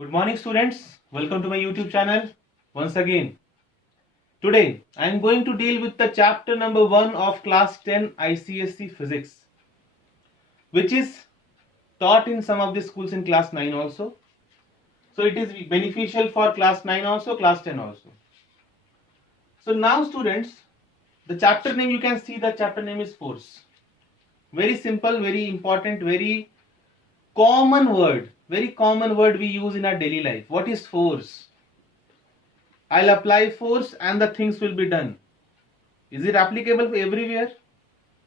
Good morning students, welcome to my YouTube channel once again. Today I am going to deal with the chapter number 1 of class 10 ICSE physics, which is taught in some of the schools in class 9 also. So it is beneficial for class 9 also, class 10 also. So now students, the chapter name, you can see the chapter name is force. Very simple, very important, very common word we use in our daily life. What is force? I'll apply force and the things will be done. Is it applicable everywhere?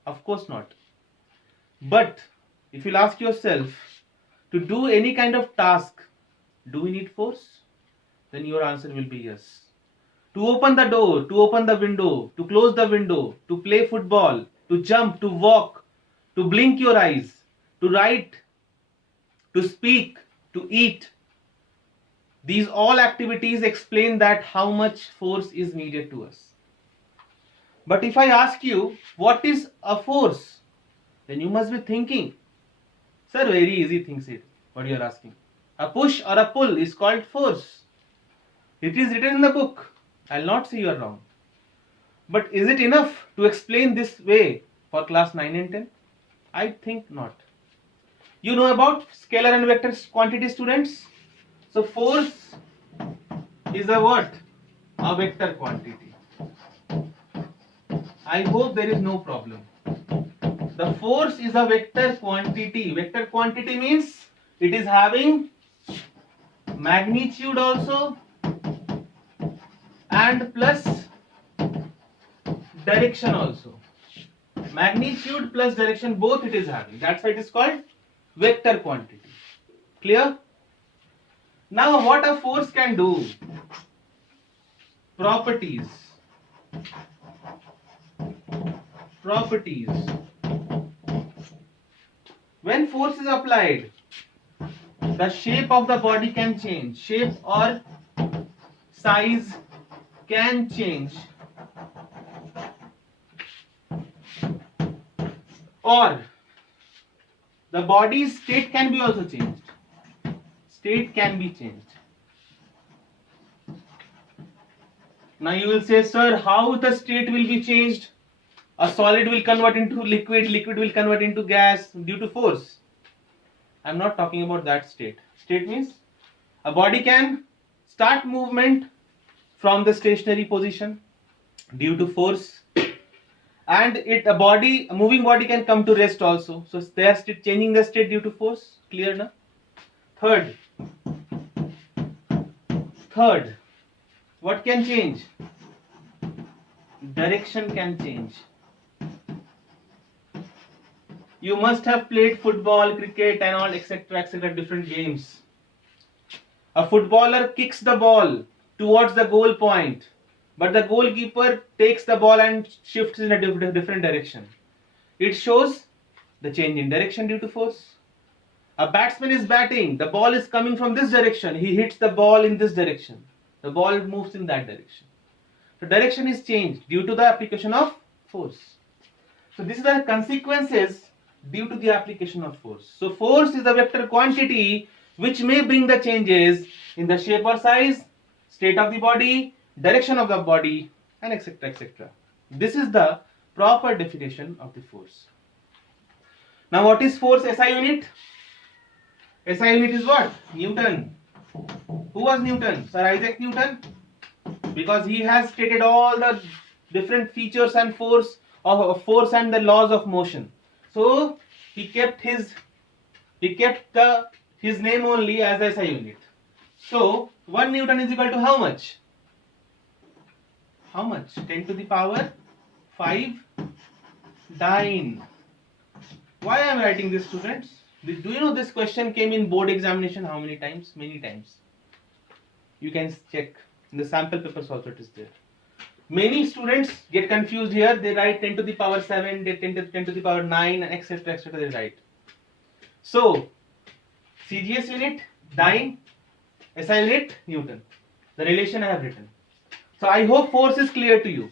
Of course not. But if you'll ask yourself, to do any kind of task, do we need force? Then your answer will be yes. To open the door, to open the window, to close the window, to play football, to jump, to walk, to blink your eyes, to write, to speak, to eat. These all activities explain that how much force is needed to us. But if I ask you, what is a force? Then you must be thinking, sir, very easy things here. What you are asking. A push or a pull is called force. It is written in the book. I'll not say you are wrong. But is it enough to explain this way for class 9 and 10? I think not. You know about scalar and vector quantity, students? So force is a what? A vector quantity. I hope there is no problem. The force is a vector quantity. Vector quantity means it is having magnitude also and plus direction also. Magnitude plus direction, both it is having. That's why it is called vector quantity. Clear? Now what a force can do? Properties. When force is applied, the shape of the body can change. Shape or size can change. Or the body's state can be also changed. State can be changed. Now you will say, sir, how the state will be changed? A solid will convert into liquid, liquid will convert into gas due to force. I am not talking about that state. State means a body can start movement from the stationary position due to force, and a moving body can come to rest also. So they are changing the state due to force. Clear now? Third, what can change? Direction can change. You must have played football, cricket and all etc. different games. A footballer kicks the ball towards the goal point, but the goalkeeper takes the ball and shifts in a different direction. It shows the change in direction due to force. A batsman is batting, the ball is coming from this direction, he hits the ball in this direction, the ball moves in that direction. So direction is changed due to the application of force. So these are the consequences due to the application of force. So force is a vector quantity which may bring the changes in the shape or size, state of the body, direction of the body and etc. This is the proper definition of the force. Now what is force SI unit? SI unit is what? Newton. Who was Newton? Sir Isaac Newton. Because he has stated all the different features and force and the laws of motion. So he kept his name only as SI unit. So 1 Newton is equal to how much? 10 to the power 5 dyne. Why I am writing this, students? Do you know this question came in board examination how many times? Many times. You can check in the sample papers also, it is there. Many students get confused here. They write 10 to the power 7, they 10 to the power 9 etc. they write. So CGS unit dyne, SI unit Newton. The relation I have written. So I hope force is clear to you.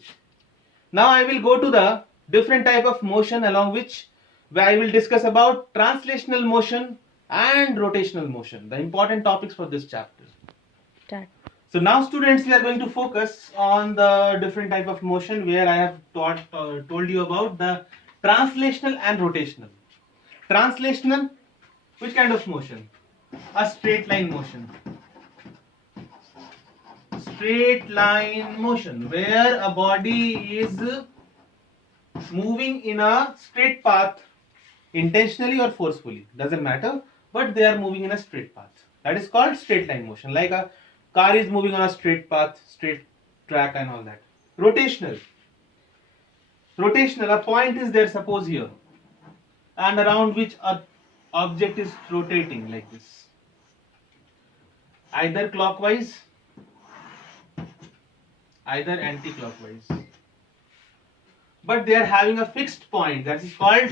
Now I will go to the different type of motion along which where I will discuss about translational motion and rotational motion, the important topics for this chapter. Start. So now students, we are going to focus on the different type of motion where I have told you about the translational and rotational. Translational, which kind of motion? A straight line motion. Straight line motion where a body is moving in a straight path, intentionally or forcefully, doesn't matter, but they are moving in a straight path. That is called straight line motion, like a car is moving on a straight path, straight track and all that. Rotational, a point is there, suppose here, and around which a object is rotating like this, either clockwise, either anti-clockwise, but they are having a fixed point, that is called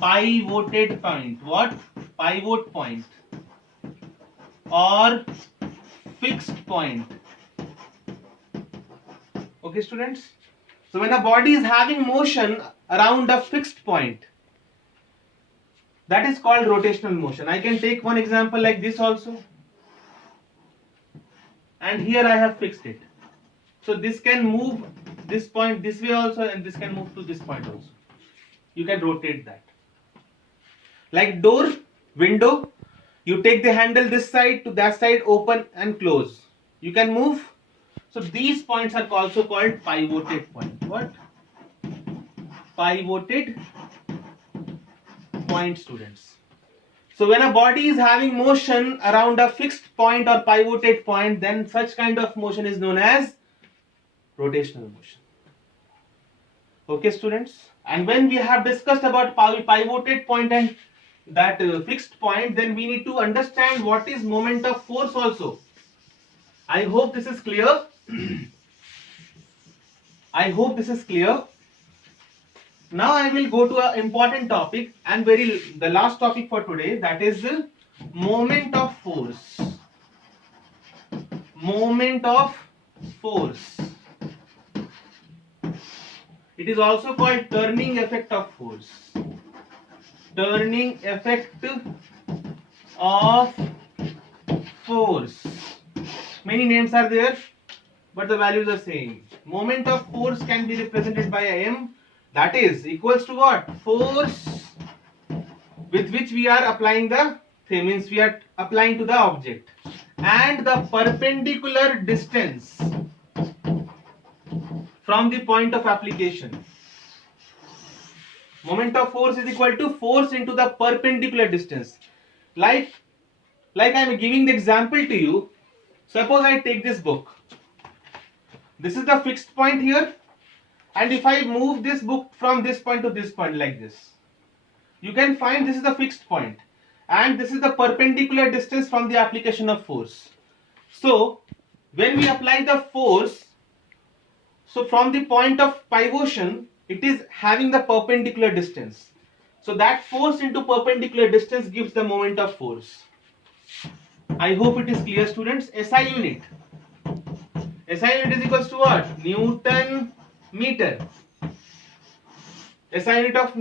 pivoted point. What? Pivot point or fixed point. Okay students, so when a body is having motion around a fixed point, that is called rotational motion. I can take one example like this also, and here I have fixed it. So this can move this point this way also, and this can move to this point also. You can rotate that. Like door, window, you take the handle this side to that side, open and close. You can move. So these points are also called pivoted point. What? Pivoted point, students. So when a body is having motion around a fixed point or pivoted point, then such kind of motion is known as rotational motion. Okay students, and when we have discussed about pivoted point and that fixed point, then we need to understand what is moment of force also. I hope this is clear. I hope this is clear. Now I will go to an important topic and the last topic for today, that is moment of force. Moment of force. It is also called turning effect of force. Turning effect of force. Many names are there, but the values are same. Moment of force can be represented by a M, that is equals to what? Force with which we are applying the thing, means we are applying to the object, and the perpendicular distance from the point of application. Moment of force is equal to force into the perpendicular distance. Like I am giving the example to you. Suppose I take this book. This is the fixed point here, and if I move this book from this point to this point like this, you can find this is the fixed point, and this is the perpendicular distance from the application of force. So when we apply the force, so from the point of pivotation, it is having the perpendicular distance. So that force into perpendicular distance gives the moment of force. I hope it is clear students. SI unit. SI unit is equals to what? Newton meter. SI unit of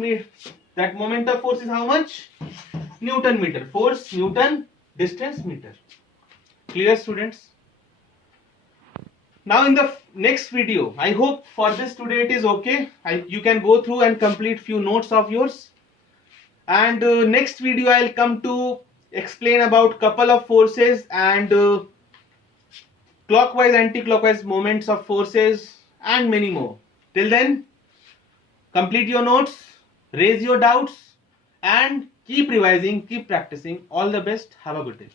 that moment of force is how much? Newton meter. Force Newton, distance meter. Clear students? Now in the next video, I hope for this today it is okay. You can go through and complete few notes of yours. And next video I will come to explain about couple of forces and clockwise, anti-clockwise moments of forces and many more. Till then, complete your notes, raise your doubts and keep revising, keep practicing. All the best. Have a good day.